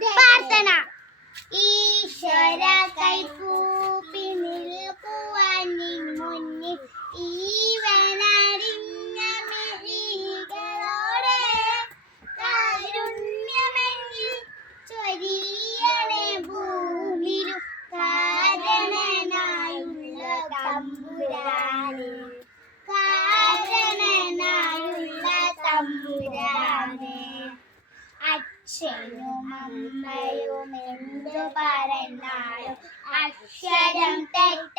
പ്രാർത്ഥന. ഈശ്വര കൈകൂപ്പി നിൽക്കുവാൻ നിൻ മുന്നിൽ ഈവനറിഞ്ഞ മിഴികളോടെ കാരുണ്യമെന്നിൽ ചൊരിയണേ ഭൂമിയിലും കാരണനായുള്ള തമ്പുരാനെ, കാരണനായുള്ള തമ്പുരാനെ. അച്ഛനും അമ്മയും എന്തു പറഞ്ഞാലും അക്ഷരം തെറ്റ